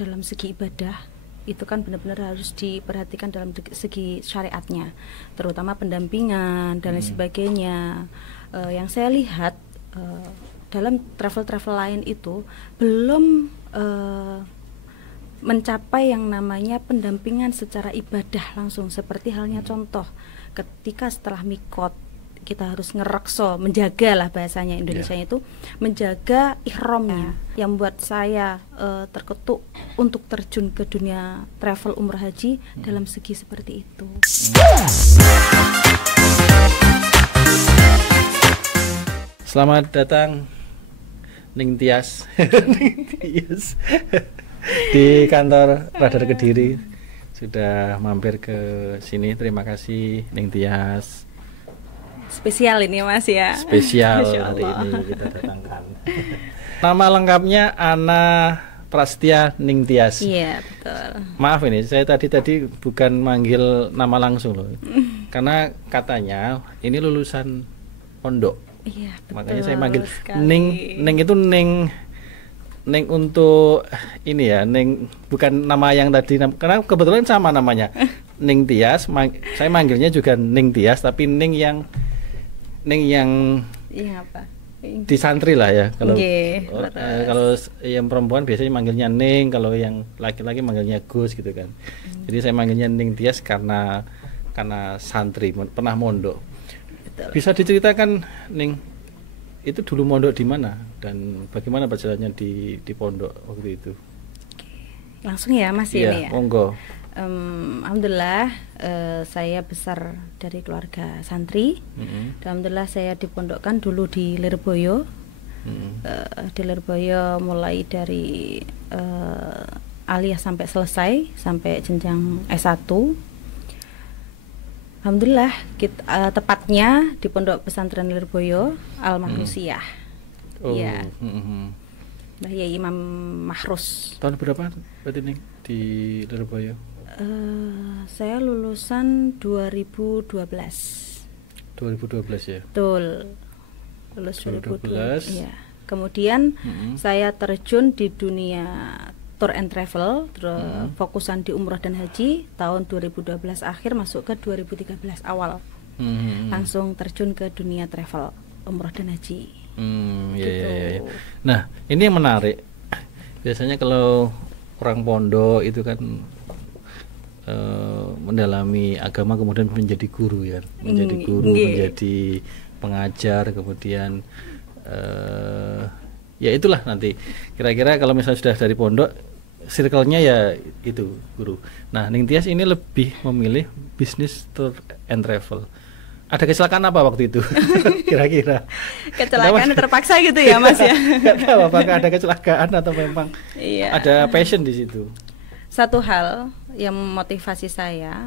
dalam segi ibadah itu kan benar-benar harus diperhatikan dalam segi syariatnya, terutama pendampingan dan lain sebagainya. Yang saya lihat dalam travel lain itu belum mencapai yang namanya pendampingan secara ibadah langsung, seperti halnya contoh ketika setelah mikot kita harus ngerekso, menjaga lah bahasanya Indonesia itu, menjaga ihramnya. Yang membuat saya terketuk untuk terjun ke dunia travel umrah haji dalam segi seperti itu. Selamat datang Ning Tias di kantor Radar Kediri. Sudah mampir ke sini, terima kasih Ning Tias. Spesial ini Mas ya. Spesial hari ini kita datangkan. Nama lengkapnya Ana Prastia Ning Tias. Iya, betul. Maaf ini, saya tadi bukan manggil nama langsung loh. Karena katanya ini lulusan pondok. Iya, betul. Makanya saya manggil sekali. Ning itu Ning untuk ini ya, Ning bukan nama yang tadi, karena kebetulan sama namanya. Ning Tias, saya manggilnya juga Ning Tias, tapi Ning yang Iya apa? Di santri lah ya. Kalau kalau yang perempuan biasanya manggilnya Ning, kalau yang laki-laki manggilnya Gus gitu kan. Jadi saya manggilnya Ning Tias karena santri, pernah mondok. Betul. Bisa diceritakan Ning, itu dulu mondok di mana dan bagaimana perjalanannya di pondok waktu itu? Langsung ya Mas ini ya. Monggo. Alhamdulillah saya besar dari keluarga santri. Alhamdulillah saya dipondokkan dulu di Lirboyo. Di Lirboyo mulai dari aliyah sampai selesai, sampai jenjang S1. Alhamdulillah tepatnya di Pondok Pesantren Lirboyo Al-Mahrusyah. Iya. Mbah Yai Imam Mahrus. Tahun berapa berarti Ning di Lirboyo? Saya lulusan 2012. 2012 ya? Betul. Lulus 2012. Iya. Kemudian saya terjun di dunia tour and travel, fokusan di umrah dan haji tahun 2012 akhir masuk ke 2013 awal. Langsung terjun ke dunia travel, umrah dan haji. Gitu. Ya. Nah, ini yang menarik. Biasanya kalau orang pondok itu kan mendalami agama kemudian menjadi guru ya, menjadi pengajar, kemudian ya itulah nanti kira-kira kalau misalnya sudah dari pondok circle-nya ya itu guru. Nah, Ning Tias ini lebih memilih bisnis tour and travel. Ada kecelakaan apa waktu itu? Kira-kira kecelakaan terpaksa gitu ya Mas ya? Nggak tahu apakah ada kecelakaan atau memang ada passion di situ. Satu hal yang memotivasi saya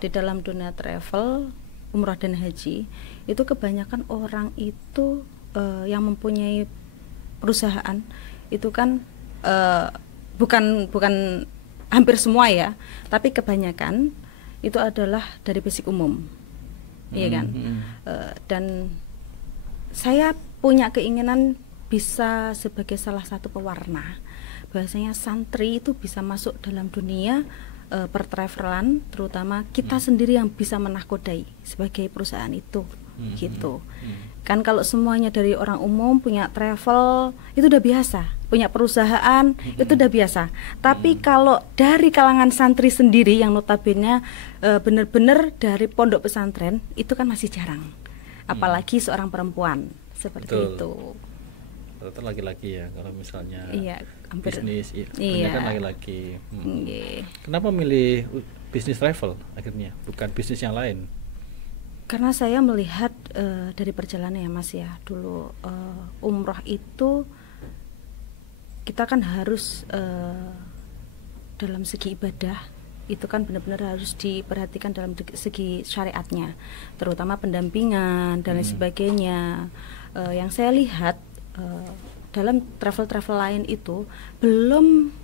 di dalam dunia travel, umrah dan haji, itu kebanyakan orang itu yang mempunyai perusahaan itu kan bukan hampir semua ya, tapi kebanyakan itu adalah dari basic umum, iya kan? Dan saya punya keinginan bisa sebagai salah satu pewarna, bahwasanya santri itu bisa masuk dalam dunia pertravelan, terutama kita sendiri yang bisa menakodai sebagai perusahaan itu, gitu. Kan kalau semuanya dari orang umum punya travel itu udah biasa, punya perusahaan itu udah biasa. Tapi kalau dari kalangan santri sendiri yang notabene benar-benar dari pondok pesantren itu kan masih jarang, apalagi seorang perempuan seperti itu. Rata laki-laki ya kalau misalnya hampir bisnis, kan laki-laki. Kenapa milih bisnis travel akhirnya, bukan bisnis yang lain? Karena saya melihat dari perjalanan ya Mas ya, dulu umroh itu kita kan harus dalam segi ibadah itu kan benar-benar harus diperhatikan dalam segi syariatnya, terutama pendampingan dan lain sebagainya. Yang saya lihat dalam travel lain itu belum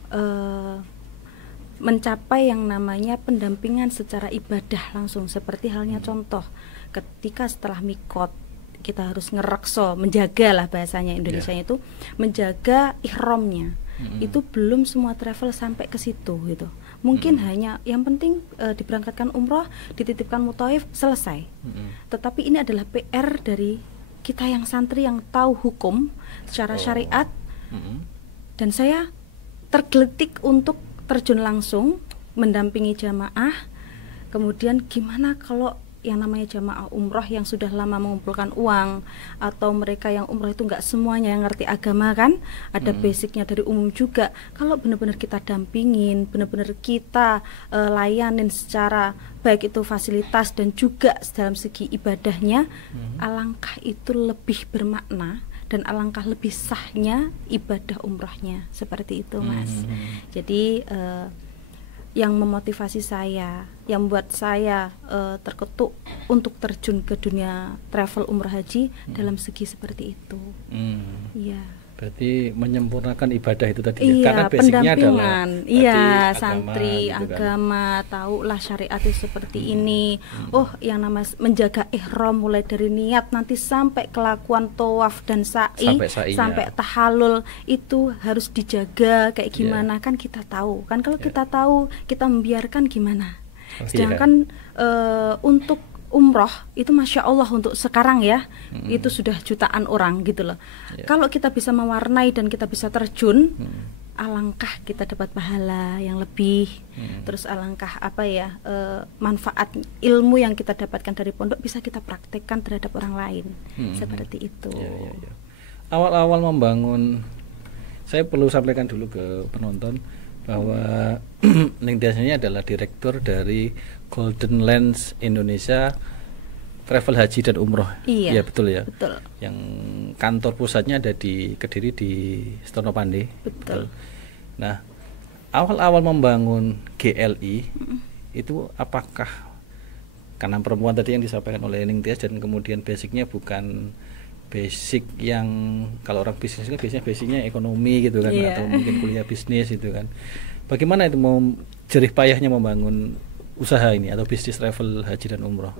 mencapai yang namanya pendampingan secara ibadah langsung, seperti halnya contoh ketika setelah mikot kita harus ngerekso, menjaga lah bahasanya Indonesia itu, menjaga ihramnya. itu belum semua travel sampai ke situ gitu. Mungkin hanya yang penting diberangkatkan umroh, dititipkan muthaif, selesai. Tetapi ini adalah PR dari kita yang santri yang tahu hukum secara syariat. Dan saya tergelitik untuk terjun langsung mendampingi jamaah. Kemudian gimana kalau yang namanya jamaah umroh yang sudah lama mengumpulkan uang, atau mereka yang umroh itu nggak semuanya yang ngerti agama kan, ada basicnya dari umum juga. Kalau benar-benar kita dampingin, benar-benar kita layanin secara baik itu fasilitas dan juga dalam segi ibadahnya, alangkah itu lebih bermakna dan alangkah lebih sahnya ibadah umrohnya, seperti itu Mas. Jadi yang memotivasi saya, yang membuat saya terketuk untuk terjun ke dunia travel umrah haji dalam segi seperti itu. Iya. Berarti menyempurnakan ibadah itu tadi, iya, karena basicnya adalah iya, agama, santri, gitu agama, kan. Tahulah syariat itu seperti ini. Oh, yang namanya menjaga ihram mulai dari niat nanti sampai kelakuan tawaf dan sa'i, sampai tahalul itu harus dijaga kayak gimana, kan kita tahu. Kan kalau kita tahu, kita membiarkan gimana. Sedangkan untuk umroh itu Masya Allah untuk sekarang ya, itu sudah jutaan orang gitu loh. Kalau kita bisa mewarnai dan kita bisa terjun, alangkah kita dapat pahala yang lebih. Terus alangkah manfaat ilmu yang kita dapatkan dari pondok bisa kita praktekkan terhadap orang lain. Seperti itu. Awal-awal membangun, saya perlu sampaikan dulu ke penonton bahwa Ning Tias ini adalah direktur dari Golden Lens Indonesia Travel Haji dan Umroh. Iya, betul ya. Betul. Yang kantor pusatnya ada di Kediri di Setono Pande. Betul. Nah, awal-awal membangun GLI itu apakah karena perempuan tadi yang disampaikan oleh Ning Tias dan kemudian basicnya bukan basic yang kalau orang bisnis kan biasanya basicnya ekonomi gitu kan, atau mungkin kuliah bisnis gitu kan. Bagaimana itu mau jerih payahnya membangun usaha ini atau bisnis travel haji dan umroh?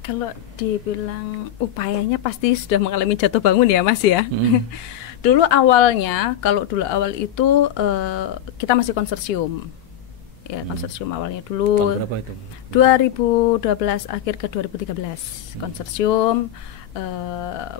Kalau dibilang upayanya pasti sudah mengalami jatuh bangun ya Mas ya. Dulu awalnya, kalau dulu awal itu kita masih konsorsium. Ya, konsorsium awalnya dulu. Tahun berapa itu? 2012 akhir ke 2013. Konsorsium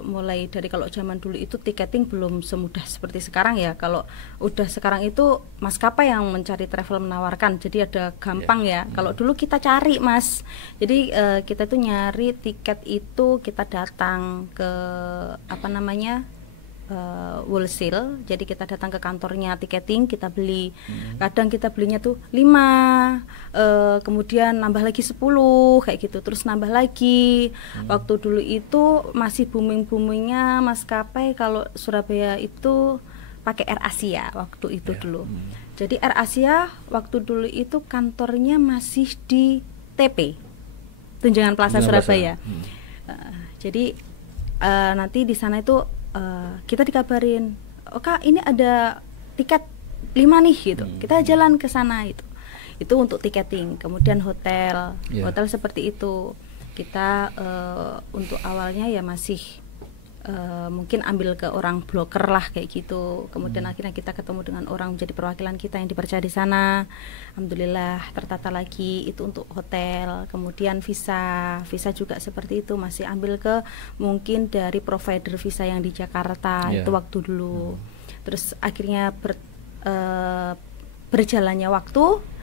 mulai dari, kalau zaman dulu itu tiketing belum semudah seperti sekarang ya. Kalau udah sekarang itu maskapai yang mencari travel menawarkan, jadi ada gampang ya. Kalau dulu kita cari Mas, jadi kita tuh nyari tiket itu kita datang ke wholesale, jadi kita datang ke kantornya tiketing, kita beli. Kadang kita belinya tuh 5, kemudian nambah lagi 10 kayak gitu, terus nambah lagi. Waktu dulu itu masih booming-boomingnya maskapai, kalau Surabaya itu pakai Air Asia waktu itu dulu. Jadi Air Asia waktu dulu itu kantornya masih di TP, Tunjungan Plaza Surabaya. Jadi nanti di sana itu kita dikabarin, oh Kak ini ada tiket 5 nih gitu, kita jalan ke sana itu untuk tiketing. Kemudian hotel seperti itu kita untuk awalnya ya masih mungkin ambil ke orang broker lah kayak gitu. Kemudian akhirnya kita ketemu dengan orang menjadi perwakilan kita yang dipercaya di sana. Alhamdulillah tertata lagi itu untuk hotel. Kemudian visa juga seperti itu, masih ambil ke mungkin dari provider visa yang di Jakarta itu waktu dulu. Terus akhirnya berjalannya waktu,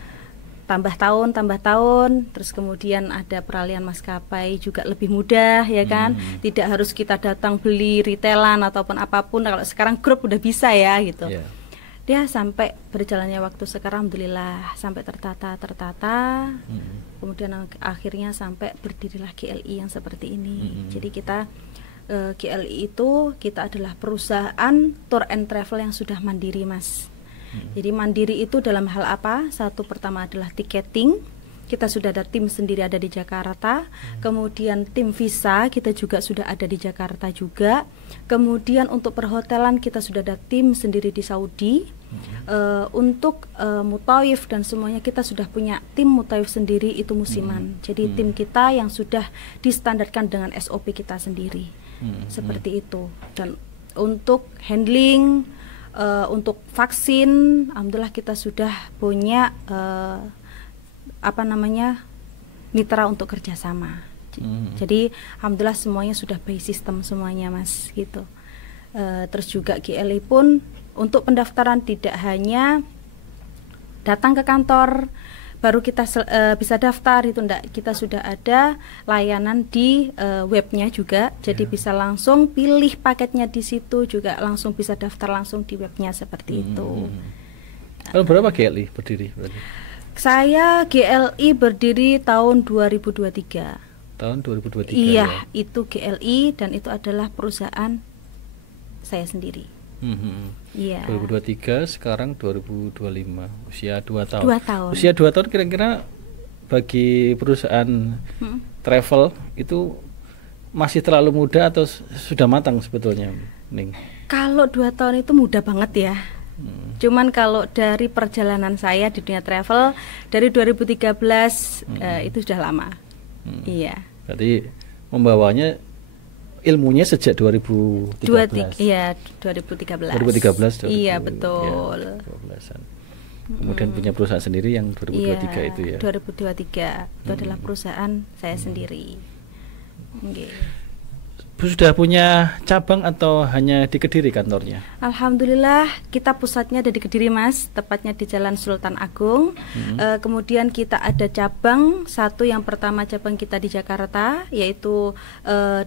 tambah tahun, terus kemudian ada peralihan maskapai juga lebih mudah ya kan, tidak harus kita datang beli retailan ataupun apapun. Kalau sekarang grup udah bisa ya gitu. Dia sampai berjalannya waktu sekarang alhamdulillah sampai tertata. Kemudian akhirnya sampai berdirilah GLI yang seperti ini. Jadi kita GLI itu kita adalah perusahaan tour and travel yang sudah mandiri Mas. Jadi mandiri itu dalam hal apa? Satu, pertama adalah tiketing. Kita sudah ada tim sendiri ada di Jakarta. Kemudian tim visa kita juga sudah ada di Jakarta juga. Kemudian untuk perhotelan kita sudah ada tim sendiri di Saudi. Untuk muthaif dan semuanya kita sudah punya tim muthaif sendiri, itu musiman. Jadi tim kita yang sudah distandarkan dengan SOP kita sendiri. Seperti itu. Dan untuk handling untuk vaksin, alhamdulillah kita sudah punya mitra untuk kerjasama. Jadi alhamdulillah semuanya sudah by system semuanya Mas gitu. Terus juga GLI pun untuk pendaftaran tidak hanya datang ke kantor baru kita bisa daftar, itu enggak, kita sudah ada layanan di webnya juga, jadi bisa langsung pilih paketnya di situ, juga langsung bisa daftar langsung di webnya seperti itu. Kalau berapa GLI berdiri berarti? Saya GLI berdiri tahun 2023. Tahun 2023. Iya, ya? itu GLI dan itu adalah perusahaan saya sendiri. Iya. 2023, sekarang 2025, usia 2 tahun. 2 tahun. Usia 2 tahun kira-kira bagi perusahaan travel itu masih terlalu muda atau sudah matang sebetulnya, Ning? Kalau 2 tahun itu mudah banget ya. Cuman kalau dari perjalanan saya di dunia travel dari 2013 itu sudah lama. Iya. Berarti membawanya ilmunya sejak 2013. Iya, 2013. 2013. Iya, betul. Ya, 12-an. Kemudian punya perusahaan sendiri yang 2023 itu ya. 2023 itu adalah perusahaan saya sendiri. Okay. Sudah punya cabang atau hanya di Kediri kantornya? Alhamdulillah kita pusatnya ada di Kediri Mas, tepatnya di Jalan Sultan Agung. Kemudian kita ada cabang satu, yang pertama cabang kita di Jakarta, yaitu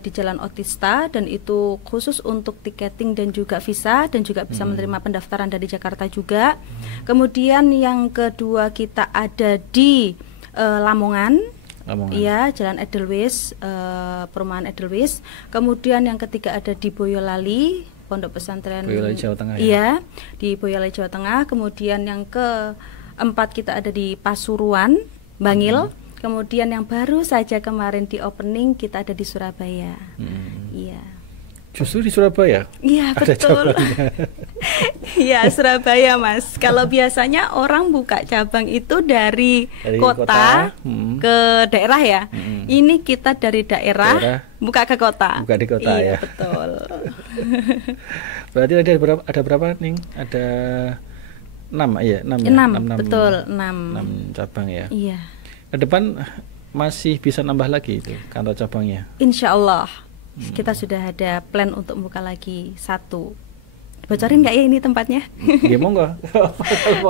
di Jalan Otista, dan itu khusus untuk tiketing dan juga visa, dan juga bisa menerima pendaftaran dari Jakarta juga. Kemudian yang kedua kita ada di Lamongan. Iya, Jalan Edelweiss, perumahan Edelweiss. Kemudian yang ketiga ada di Boyolali, Pondok Pesantren Boyolali Jawa Tengah. Iya, di Boyolali Jawa Tengah. Kemudian yang keempat kita ada di Pasuruan, Bangil. Kemudian yang baru saja kemarin di opening kita ada di Surabaya. Iya. Justru di Surabaya? Iya, betul. Iya, Surabaya Mas. Kalau biasanya orang buka cabang itu dari kota ke daerah ya. Ini kita dari daerah buka ke kota. Buka di kota. Iya, ya. Betul. Berarti ada berapa Ning? Ada 6 ya? 6 ya? 6, betul, 6 cabang ya. Iya. Ke depan masih bisa nambah lagi itu kantor cabangnya? Insya Allah. Kita sudah ada plan untuk membuka lagi 1. Bocorin nggak ya ini tempatnya? Ya monggo.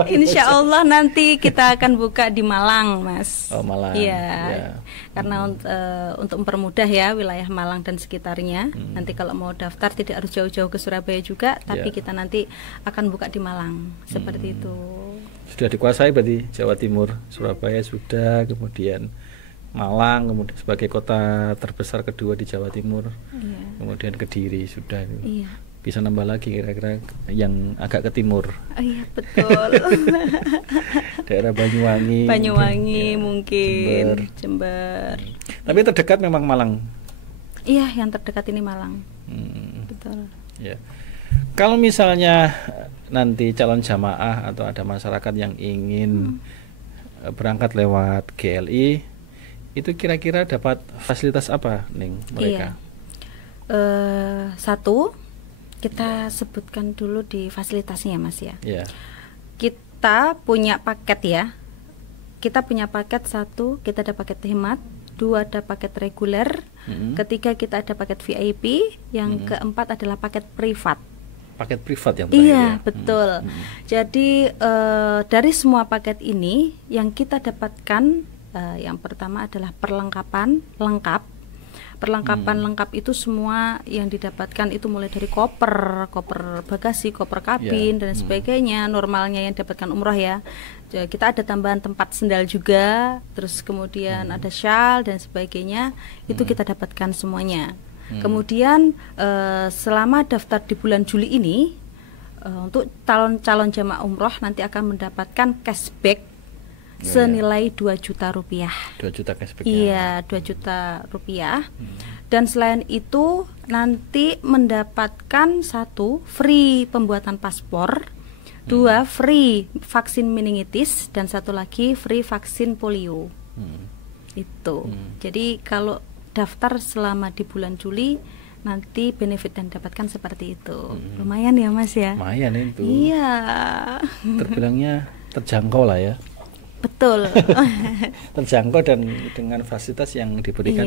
Insya Allah nanti kita akan buka di Malang, Mas. Oh, Malang. Iya. Ya. Karena untuk mempermudah ya wilayah Malang dan sekitarnya. Nanti kalau mau daftar tidak harus jauh-jauh ke Surabaya juga, tapi kita nanti akan buka di Malang. Seperti itu. Sudah dikuasai berarti Jawa Timur, Surabaya sudah, kemudian Malang, kemudian sebagai kota terbesar kedua di Jawa Timur, kemudian Kediri sudah. Bisa nambah lagi kira-kira yang agak ke timur. Iya, betul. Daerah Banyuwangi ya, mungkin Jember. Tapi terdekat memang Malang. Iya, yang terdekat ini Malang. Betul. Ya. Kalau misalnya nanti calon jamaah atau ada masyarakat yang ingin berangkat lewat GLI, itu kira-kira dapat fasilitas apa, Ning, mereka? Iya. Satu, kita sebutkan dulu di fasilitasnya, Mas ya. Iya. Kita punya paket ya. Kita punya paket 1, kita ada paket hemat. 2, ada paket reguler. Ketiga, kita ada paket VIP. Yang keempat adalah paket privat. Paket privat yang terakhir. Iya, ya? betul. Jadi dari semua paket ini yang kita dapatkan, yang pertama adalah perlengkapan lengkap. Perlengkapan lengkap itu semua yang didapatkan itu mulai dari koper bagasi, koper kabin dan sebagainya. Normalnya yang dapatkan umroh ya. Kita ada tambahan tempat sendal juga, terus kemudian ada shawl dan sebagainya. Itu kita dapatkan semuanya. Kemudian selama daftar di bulan Juli ini, untuk calon jamaah umroh nanti akan mendapatkan cashback senilai 2 juta rupiah. 2 juta cashback. Iya, 2 juta rupiah. Dan selain itu nanti mendapatkan 1 free pembuatan paspor, 2 free vaksin meningitis, dan 1 lagi free vaksin polio. Itu. Jadi kalau daftar selama di bulan Juli nanti benefit yang dapatkan seperti itu. Lumayan ya Mas ya. Lumayan itu. Iya. Terbilangnya terjangkau lah ya. Betul. Terjangkau dan dengan fasilitas yang diberikan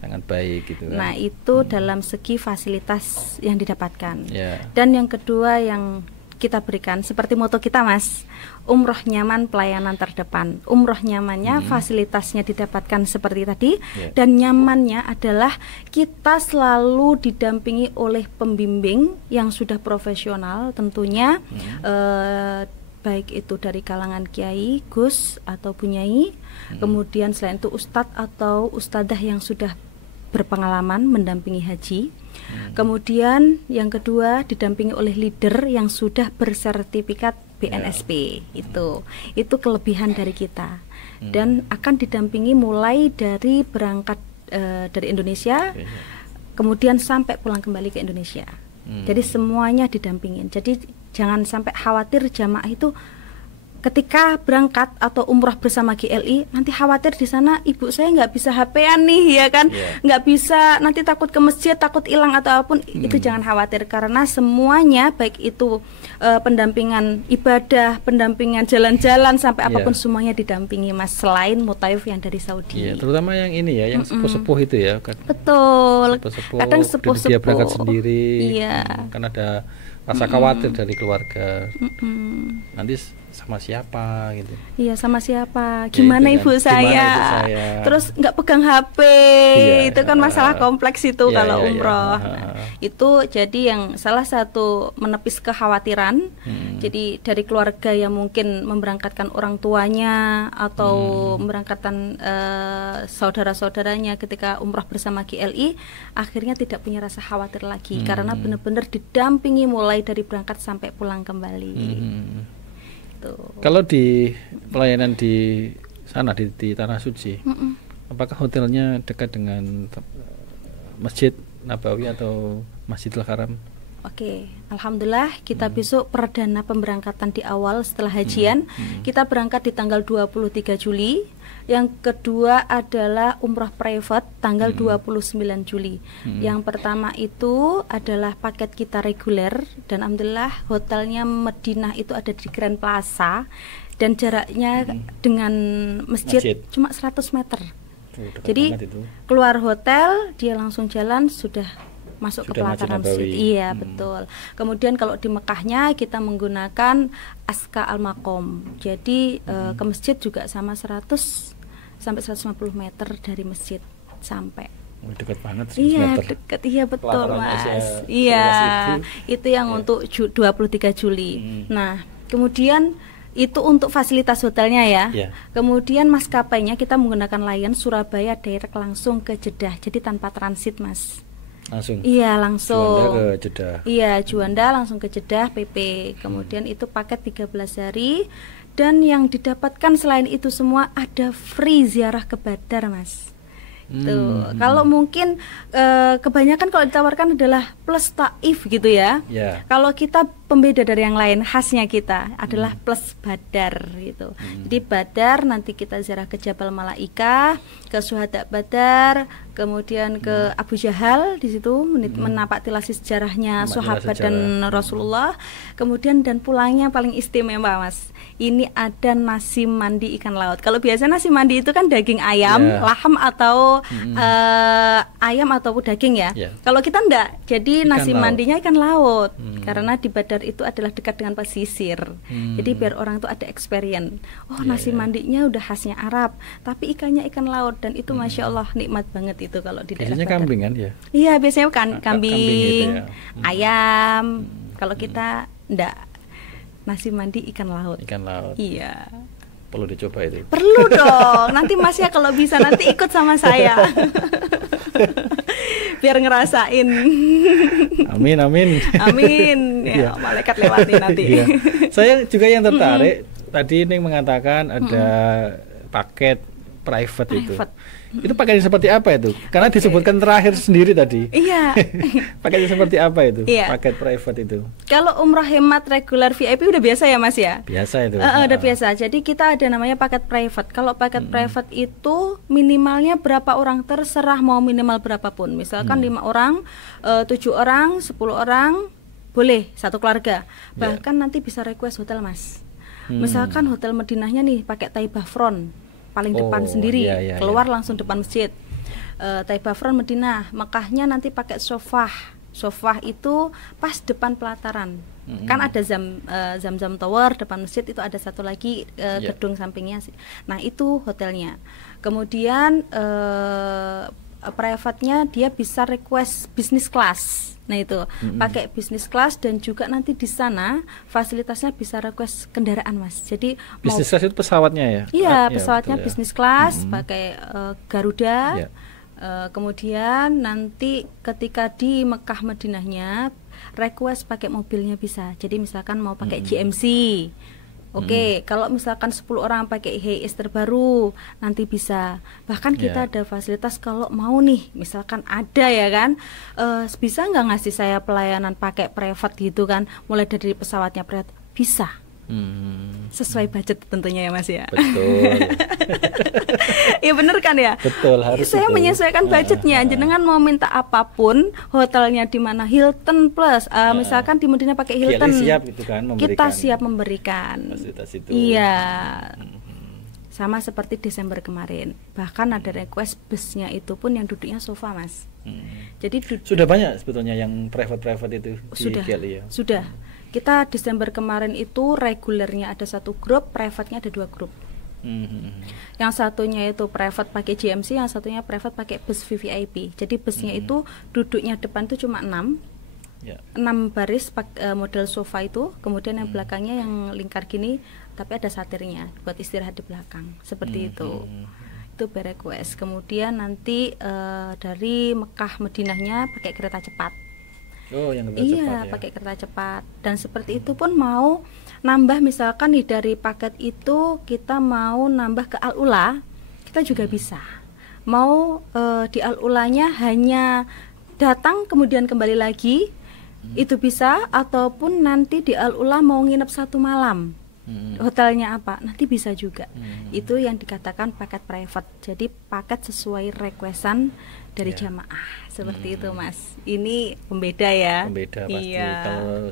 sangat baik gitu kan. Nah itu dalam segi fasilitas yang didapatkan. Yeah. Dan yang kedua yang kita berikan seperti moto kita Mas, umroh nyaman, pelayanan terdepan. Umroh nyamannya fasilitasnya didapatkan seperti tadi, dan nyamannya adalah kita selalu didampingi oleh pembimbing yang sudah profesional tentunya, baik itu dari kalangan kiai, gus atau bunyai, kemudian selain itu ustadz atau ustadzah yang sudah berpengalaman mendampingi haji. Kemudian yang kedua didampingi oleh leader yang sudah bersertifikat BNSP. Itu kelebihan dari kita. Dan akan didampingi mulai dari berangkat dari Indonesia, kemudian sampai pulang kembali ke Indonesia. Jadi semuanya didampingin. Jadi jangan sampai khawatir jamaah itu ketika berangkat atau umroh bersama GLI nanti khawatir di sana ibu saya nggak bisa HP-an nih ya kan, nggak bisa, nanti takut ke masjid, takut hilang atau apapun. Itu jangan khawatir karena semuanya baik itu pendampingan ibadah, pendampingan jalan-jalan sampai apapun semuanya didampingi Mas, selain mutaif yang dari Saudi. Terutama yang ini ya, yang sepuh-sepuh itu ya kan. Betul. Sepuh-sepuh, kadang sepuh-sepuh dia berangkat sendiri. Kan ada rasa khawatir dari keluarga. Nanti sama siapa gitu. Iya, sama siapa? Gimana ya, ibu saya? Terus nggak pegang HP. Itu kan masalah kompleks itu kalau umroh. Nah, itu jadi yang salah satu menepis kekhawatiran. Jadi dari keluarga yang mungkin memberangkatkan orang tuanya atau memberangkatkan saudara-saudaranya ketika umroh bersama GLI, akhirnya tidak punya rasa khawatir lagi karena benar-benar didampingi mulai dari berangkat sampai pulang kembali. Kalau di pelayanan di sana di Tanah Suci, apakah hotelnya dekat dengan Masjid Nabawi atau Masjidil Haram? Oke, alhamdulillah kita besok perdana pemberangkatan di awal setelah hajian. Kita berangkat di tanggal 23 Juli. Yang kedua adalah umroh private tanggal 29 Juli. Yang pertama itu adalah paket kita reguler dan alhamdulillah hotelnya Madinah itu ada di Grand Plaza dan jaraknya dengan masjid cuma 100 meter. Jadi keluar hotel dia langsung jalan sudah masuk ke pelataran masjid. Iya, betul. Kemudian kalau di Mekahnya kita menggunakan Aska Al-Maqom. Jadi ke masjid juga sama 100 sampai 150 meter dari masjid sampai. Dekat banget 100 iya, meter. Dekat. Iya, betul, Mas. Iya. Itu yang untuk 23 Juli. Nah, kemudian itu untuk fasilitas hotelnya ya. Kemudian maskapainya kita menggunakan Lion Surabaya direct langsung ke Jeddah. Jadi tanpa transit, Mas. Langsung. Iya, langsung. Juanda ke Jeddah. Iya, Juanda langsung ke Jeddah PP. Kemudian itu paket 13 hari dan yang didapatkan selain itu semua ada free ziarah ke Badar, Mas. Tuh. Kalau mungkin kebanyakan kalau ditawarkan adalah plus taif gitu ya. Kalau kita pembeda dari yang lain, khasnya kita adalah plus Badar gitu. Jadi Badar nanti kita ziarah ke Jabal Malaika, ke Syuhada Badar, kemudian ke Abu Jahal di situ menapak tilasi sejarahnya sahabat dan Rasulullah. Kemudian dan pulangnya paling istimewa, Mas. Ini ada nasi mandi ikan laut. Kalau biasa nasi mandi itu kan daging ayam, laham atau ayam atau daging ya. Kalau kita enggak, jadi ikan nasi laut. Mandinya ikan laut. Karena di Badar itu adalah dekat dengan pesisir. Jadi biar orang itu ada experience. Nasi mandinya udah khasnya Arab, tapi ikannya ikan laut dan itu masya Allah nikmat banget itu kalau di daerah biasanya Badar. Kambing kan ya? Iya, biasanya kan kambing gitu ya. Ayam. Kalau kita enggak, nasi mandi ikan laut. Ikan laut. Iya. Perlu dicoba itu. Perlu dong. Nanti Mas ya kalau bisa nanti ikut sama saya. Biar ngerasain. Amin, amin. Amin. Ya, malaikat lewatin nanti. Saya juga yang tertarik. Tadi Ning mengatakan ada paket private. Itu pakainya seperti apa itu? Karena disebutkan terakhir sendiri tadi. Iya. Pakainya seperti apa itu? Paket private itu. Kalau umroh hemat regular VIP udah biasa ya Mas ya? Biasa itu. Udah biasa. Jadi kita ada namanya paket private. Kalau paket private itu minimalnya berapa orang, terserah mau minimal berapapun. Misalkan 5 orang, 7 orang, 10 orang, boleh satu keluarga. Bahkan nanti bisa request hotel Mas. Misalkan hotel Madinahnya nih pakai Taibah Front paling depan sendiri, keluar langsung depan masjid. Taibah Front Madinah, Mekahnya nanti pakai sofah itu pas depan pelataran. Kan ada Zamzam Tower depan masjid, itu ada satu lagi gedung sampingnya. Nah itu hotelnya. Kemudian private-nya dia bisa request business class. Nah itu pakai business class, dan juga nanti di sana fasilitasnya bisa request kendaraan Mas. Jadi business class itu pesawatnya ya? Iya, pesawatnya business class pakai Garuda. Kemudian nanti ketika di Mekah Madinahnya request pakai mobilnya bisa. Jadi misalkan mau pakai GMC. Oke, kalau misalkan 10 orang pakai Hiace terbaru nanti bisa. Bahkan kita ada fasilitas kalau mau nih, misalkan ada ya kan, bisa nggak ngasih saya pelayanan pakai private gitu kan, mulai dari pesawatnya private, bisa. Sesuai budget tentunya ya Mas ya. Betul. Ya bener kan ya. Betul, harus. Saya menyesuaikan budgetnya. Jenengan mau minta apapun, hotelnya di mana Hilton plus, misalkan di Madinah pakai Hilton. Siap gitu kan, kita siap memberikan. Fasilitas itu. Iya. Sama seperti Desember kemarin. Bahkan ada request busnya itu pun yang duduknya sofa Mas. Jadi sudah banyak sebetulnya yang private itu sudah, di Kiali ya. Sudah. Kita Desember kemarin itu regulernya ada 1 grup, private-nya ada 2 grup. Yang satunya itu private pakai GMC, yang satunya private pakai bus VVIP. Jadi busnya itu duduknya depan itu cuma 6 baris model sofa itu, kemudian yang belakangnya yang lingkar gini, tapi ada satirnya buat istirahat di belakang, seperti itu. Itu berequest. Kemudian nanti dari Mekah Madinahnya pakai kereta cepat. Yang kereta cepat ya. Pakai kereta cepat. Dan seperti itu pun mau nambah, misalkan nih dari paket itu kita mau nambah ke Al-Ula, kita juga bisa. Mau di Al-Ulanya hanya datang kemudian kembali lagi, itu bisa. Ataupun nanti di Al-Ula mau nginep 1 malam, hotelnya apa, nanti bisa juga. Itu yang dikatakan paket private. Jadi paket sesuai requestan dari jamaah, seperti itu Mas. Ini pembeda ya. Pembeda pasti. Kalau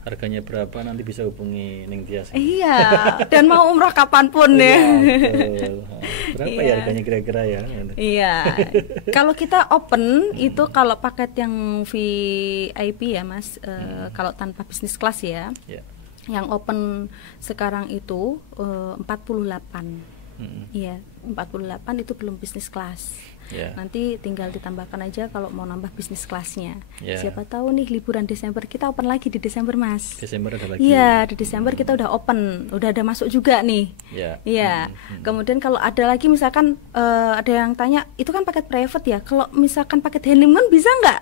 harganya berapa nanti bisa hubungi Ning Tias. Iya. Dan mau umroh kapanpun ya. Berapa ya harganya kira-kira ya? Iya. Kalau kita open itu, kalau paket yang VIP ya Mas, kalau tanpa bisnis kelas ya. Yang open sekarang itu 48. Iya, 48 itu belum bisnis kelas. Nanti tinggal ditambahkan aja kalau mau nambah bisnis kelasnya. Siapa tahu nih liburan Desember kita open lagi di Desember Mas. Desember ada lagi. Iya, di Desember kita udah open, udah ada masuk juga nih. Iya. Kemudian kalau ada lagi misalkan ada yang tanya, itu kan paket private ya. Kalau misalkan paket honeymoon bisa nggak?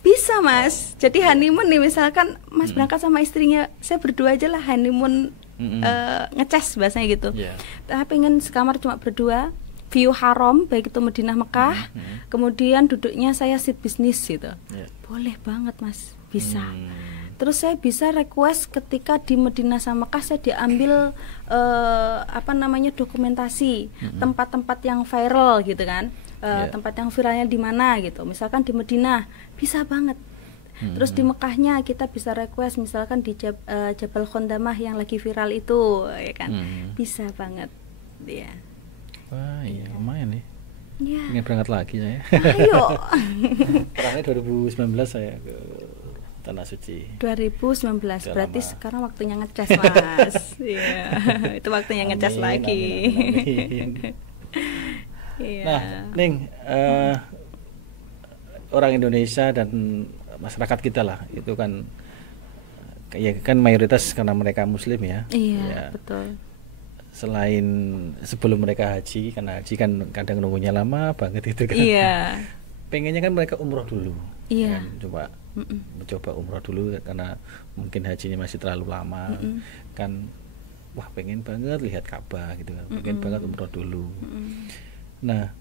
Bisa Mas. Jadi honeymoon nih, misalkan Mas berangkat sama istrinya, saya berdua aja lah honeymoon, ngecas bahasanya gitu. Tapi pengen sekamar cuma berdua, view haram baik itu Madinah Mekah, kemudian duduknya saya seat bisnis gitu. Boleh banget Mas, bisa. Terus saya bisa request ketika di Madinah sama Mekah saya diambil dokumentasi tempat-tempat yang viral gitu kan. Tempat yang viralnya di mana gitu. Misalkan di Madinah bisa banget. Terus di Mekahnya kita bisa request misalkan di Jabal Khondamah yang lagi viral itu, ya kan. Bisa banget. Ya. Wah, iya lumayan nih. Iya. Ingin berangkat lagi saya. Ayo. Terakhir 2019 saya ke Tanah Suci. 2019 berarti lama. Sekarang waktunya ngecas Mas. Iya. Itu waktunya ngecas lagi. Amin. Nah, Ning, orang Indonesia dan masyarakat kita lah itu kan ya kan mayoritas karena mereka Muslim ya. Iya, betul. Selain sebelum mereka haji, karena haji kan kadang nunggunya lama banget itu kan. Iya. Pengennya kan mereka umroh dulu. Iya. Kan, mencoba umroh dulu karena mungkin hajinya masih terlalu lama. Kan wah pengen banget lihat Ka'bah gitu kan, pengen banget umroh dulu. Nah,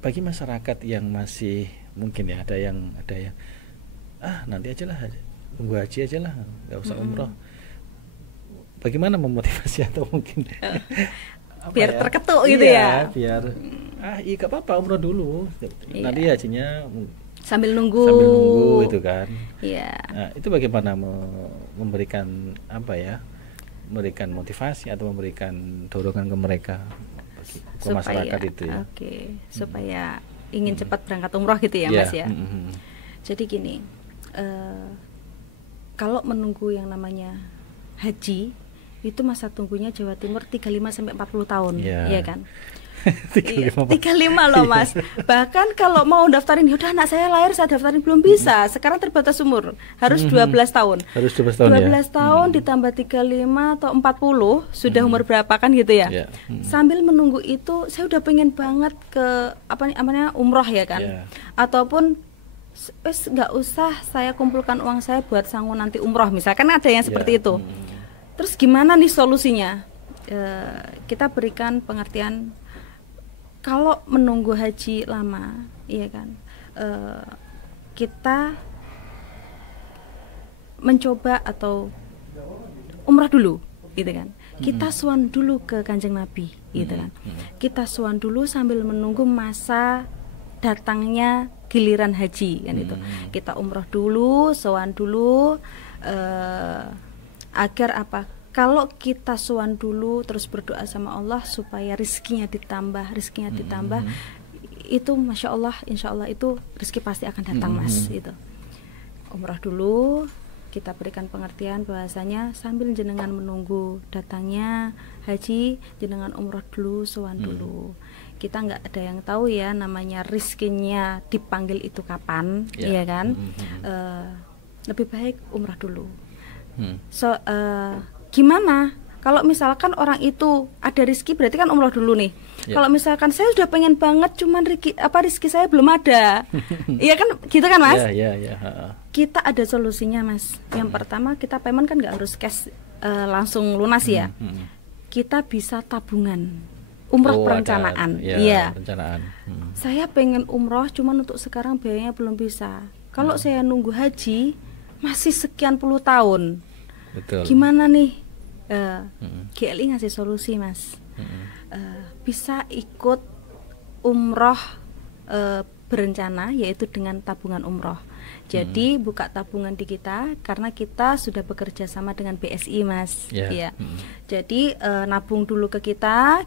bagi masyarakat yang masih mungkin ya ada yang nanti aja lah, tunggu haji aja lah, nggak usah umroh. Bagaimana memotivasi atau mungkin biar terketuk gitu ya? Biar iya gak apa-apa umroh dulu, nanti hajinya sambil nunggu itu kan. Iya. Nah, itu bagaimana memberikan memberikan motivasi atau memberikan dorongan ke mereka, ke masyarakat itu ya. Supaya ingin cepat berangkat umroh gitu ya, Mas ya. Jadi gini, kalau menunggu yang namanya haji itu masa tunggunya Jawa Timur 35 sampai 40 tahun, ya kan? 35 loh Mas. Bahkan kalau mau daftarin, yaudah anak saya lahir saya daftarin, belum bisa. Sekarang terbatas umur, harus 12 tahun. Harus 12 tahun 12 tahun ditambah 35 atau 40, sudah umur berapa kan gitu ya. Sambil menunggu itu saya udah pengen banget ke umroh ya kan. Ataupun nggak usah saya kumpulkan uang saya buat sanggup nanti umroh, misalkan ada yang seperti itu. Terus gimana nih solusinya? Kita berikan pengertian, kalau menunggu haji lama, iya kan, kita mencoba atau umrah dulu, gitu kan. Kita suan dulu ke Kanjeng Nabi, gitu kan. Kita suan dulu sambil menunggu masa datangnya giliran haji, kan itu. Kita umrah dulu, suan dulu, agar apa? Kalau kita suan dulu terus berdoa sama Allah supaya rezekinya ditambah, itu masya Allah, insya Allah itu rezeki pasti akan datang Mas. Itu umrah dulu, kita berikan pengertian bahwasanya sambil jenengan menunggu datangnya haji, jenengan umrah dulu, suan dulu. Kita nggak ada yang tahu ya namanya rezekinya dipanggil itu kapan, ya kan? Lebih baik umrah dulu. Gimana kalau misalkan orang itu ada rezeki, berarti kan umroh dulu nih. Kalau misalkan saya sudah pengen banget cuman rezeki saya belum ada. Iya kan gitu kan Mas? Kita ada solusinya Mas. Yang pertama, kita payment kan nggak harus cash langsung lunas ya. Kita bisa tabungan umroh perencanaan. Perencanaan. Saya pengen umroh cuman untuk sekarang biayanya belum bisa. Kalau saya nunggu haji masih sekian puluh tahun. Betul. Gimana nih? GLI ngasih solusi Mas. Bisa ikut umroh berencana, yaitu dengan tabungan umroh. Jadi buka tabungan di kita, karena kita sudah bekerja sama dengan BSI Mas. Jadi nabung dulu ke kita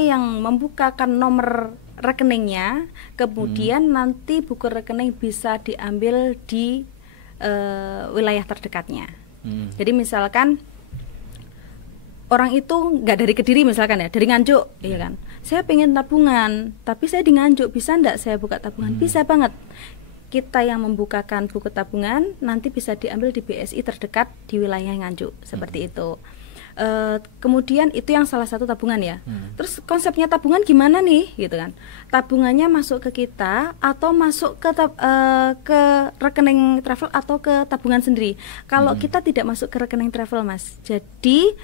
yang membukakan nomor rekeningnya, kemudian nanti buku rekening bisa diambil di wilayah terdekatnya. Jadi misalkan orang itu nggak dari Kediri misalkan ya, dari Nganjuk, iya kan. Saya pengen tabungan, tapi saya di Nganjuk, bisa nggak saya buka tabungan? Bisa banget. Kita yang membukakan buku tabungan nanti bisa diambil di BSI terdekat di wilayah Nganjuk, seperti itu. Kemudian itu yang salah satu tabungan ya. Terus konsepnya tabungan gimana nih, gitu kan? Tabungannya masuk ke kita atau masuk ke rekening travel atau ke tabungan sendiri. Kalau kita tidak masuk ke rekening travel Mas, jadi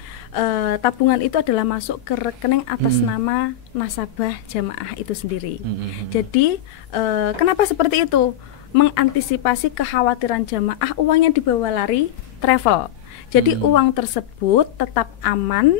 tabungan itu adalah masuk ke rekening atas nama nasabah jamaah itu sendiri. Jadi kenapa seperti itu? Mengantisipasi kekhawatiran jamaah uangnya dibawa lari travel. Jadi uang tersebut tetap aman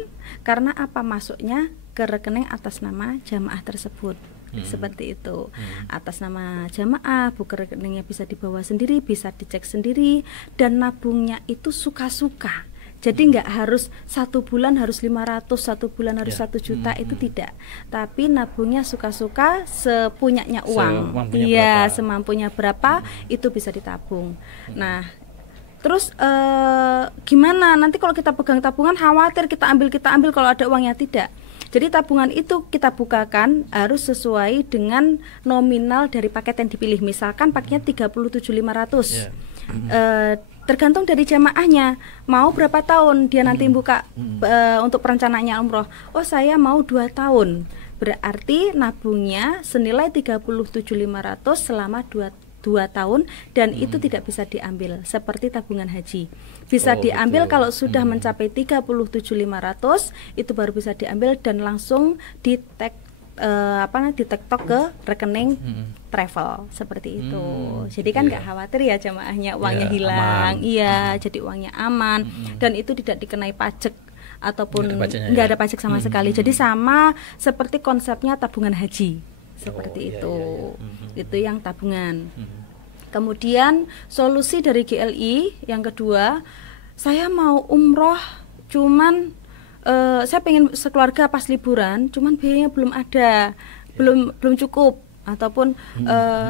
karena apa, masuknya ke rekening atas nama jamaah tersebut. Seperti itu. Atas nama jamaah, buku rekeningnya bisa dibawa sendiri, bisa dicek sendiri, dan nabungnya itu suka-suka. Jadi nggak harus 1 bulan harus 500, 1 bulan harus 1 juta, itu tidak. Tapi nabungnya suka-suka, sepunyanya uang. Semampunya berapa itu bisa ditabung. Nah, terus gimana nanti kalau kita pegang tabungan, khawatir kita ambil kalau ada uangnya? Tidak. Jadi tabungan itu kita bukakan harus sesuai dengan nominal dari paket yang dipilih. Misalkan paketnya 37.500. Tergantung dari jamaahnya mau berapa tahun dia nanti buka untuk perencanaannya umroh. Oh, saya mau 2 tahun. Berarti nabungnya senilai 37.500 selama 2 2 tahun dan itu tidak bisa diambil seperti tabungan haji. Bisa diambil betul. Kalau sudah mencapai 37.500 itu baru bisa diambil dan langsung di-tektok ke rekening travel seperti itu. Jadi kan nggak khawatir ya jamaahnya uangnya hilang. Iya, jadi uangnya aman dan itu tidak dikenai pajak ataupun nggak ada pajak sama sekali. Jadi sama seperti konsepnya tabungan haji seperti itu. Itu yang tabungan. Kemudian solusi dari GLI yang kedua, saya mau umroh cuman saya pengen sekeluarga pas liburan, cuman biayanya belum ada, belum cukup, ataupun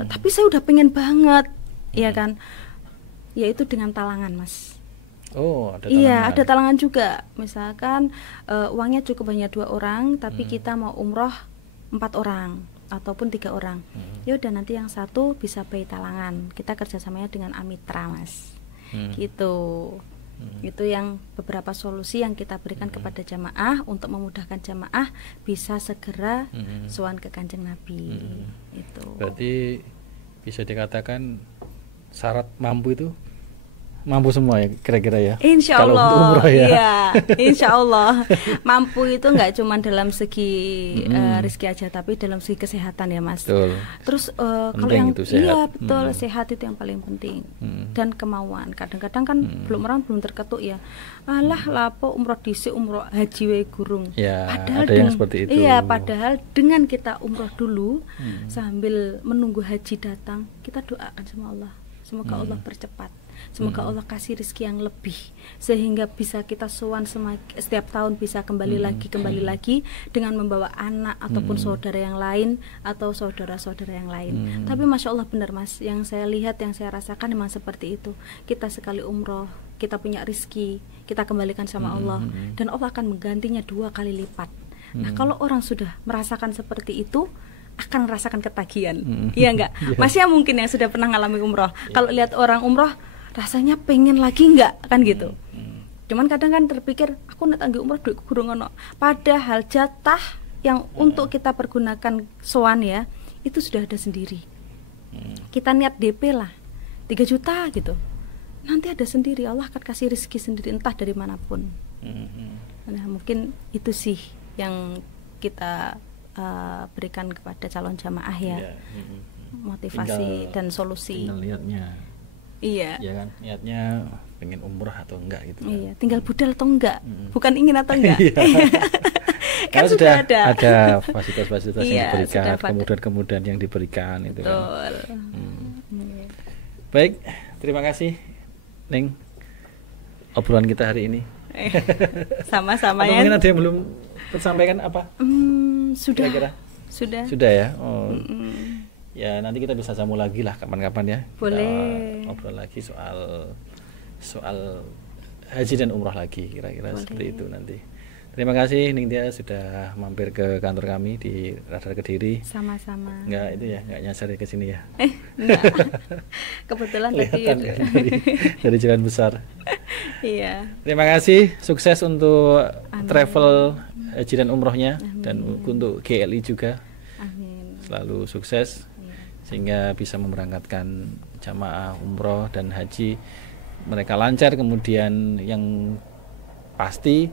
tapi saya udah pengen banget, ya kan? Yaitu dengan talangan, Mas. Oh, ada talangan. Iya, ada talangan juga. Misalkan uangnya cukup hanya 2 orang, tapi kita mau umroh 4 orang ataupun 3 orang. Ya udah nanti yang satu bisa pay talangan. Kita kerjasamanya dengan Amitra, Mas. Gitu. Itu yang beberapa solusi yang kita berikan kepada jamaah untuk memudahkan jamaah bisa segera sowan ke Kanjeng Nabi. Itu. Berarti bisa dikatakan syarat mampu itu mampu semua ya kira-kira ya. Insya Allah. Kalau untuk umroh ya. Iya, Insya Allah. Mampu itu nggak cuma dalam segi rezeki aja, tapi dalam segi kesehatan ya, Mas. Betul. Terus kalau yang iya betul, sehat itu yang paling penting. Dan kemauan. Kadang-kadang kan orang belum terketuk ya. Alah lapo umroh dhisik umroh haji wae gurung. Ya, padahal ada yang seperti itu. Iya, padahal dengan kita umroh dulu sambil menunggu haji datang, kita doakan sama Allah. Semoga Allah percepat. Semoga Allah kasih rezeki yang lebih sehingga bisa kita sowan setiap tahun bisa kembali lagi dengan membawa anak ataupun saudara yang lain atau saudara-saudara yang lain. Tapi Masya Allah benar, Mas, yang saya lihat, yang saya rasakan memang seperti itu. Kita sekali umroh, kita punya rezeki, kita kembalikan sama Allah dan Allah akan menggantinya 2 kali lipat. Nah, kalau orang sudah merasakan seperti itu akan merasakan ketagihan. Iya enggak? Masih ya mungkin yang sudah pernah ngalami umroh. Kalau lihat orang umroh rasanya pengen lagi enggak kan gitu. Cuman kadang kan terpikir aku nak tanggi umroh duitku kurang ono. Padahal jatah yang untuk kita pergunakan sowan ya itu sudah ada sendiri. Kita niat DP lah 3 juta gitu. Nanti ada sendiri, Allah akan kasih rezeki sendiri entah dari manapun. Nah, mungkin itu sih yang kita berikan kepada calon jamaah ya. Motivasi dan solusi. Tinggal niatnya. Iya. Ya kan, niatnya pengen umroh atau enggak gitu. Iya, tinggal budal atau enggak. Bukan ingin atau enggak. Kan sudah ada fasilitas-fasilitas yang diberikan, kemudahan-kemudahan yang diberikan itu kan. Baik, terima kasih Neng obrolan kita hari ini. Sama-sama ya. Mungkin ada yang belum tersampaikan apa? Sudah. Kira-kira? Sudah ya. Ya nanti kita bisa sambung lagi lah kapan-kapan ya. Boleh. Kita ngobrol lagi soal haji dan umrah lagi kira-kira seperti itu nanti. Terima kasih Ningtia sudah mampir ke kantor kami di Radar Kediri. Sama-sama. Enggak itu ya, enggak nyasar ke sini ya. Enggak. Kebetulan tadi dari jalan besar. Iya. Terima kasih, sukses untuk travel haji dan umrohnya. Dan untuk GLI juga. Amin. Selalu sukses sehingga bisa memberangkatkan jamaah umroh dan haji mereka lancar, kemudian yang pasti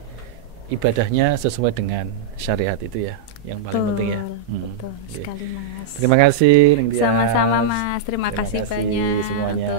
ibadahnya sesuai dengan syariat itu ya yang paling penting ya. Betul sekali, Mas. Terima kasih Ningtia. Sama-sama, Mas. Terima kasih banyak semuanya.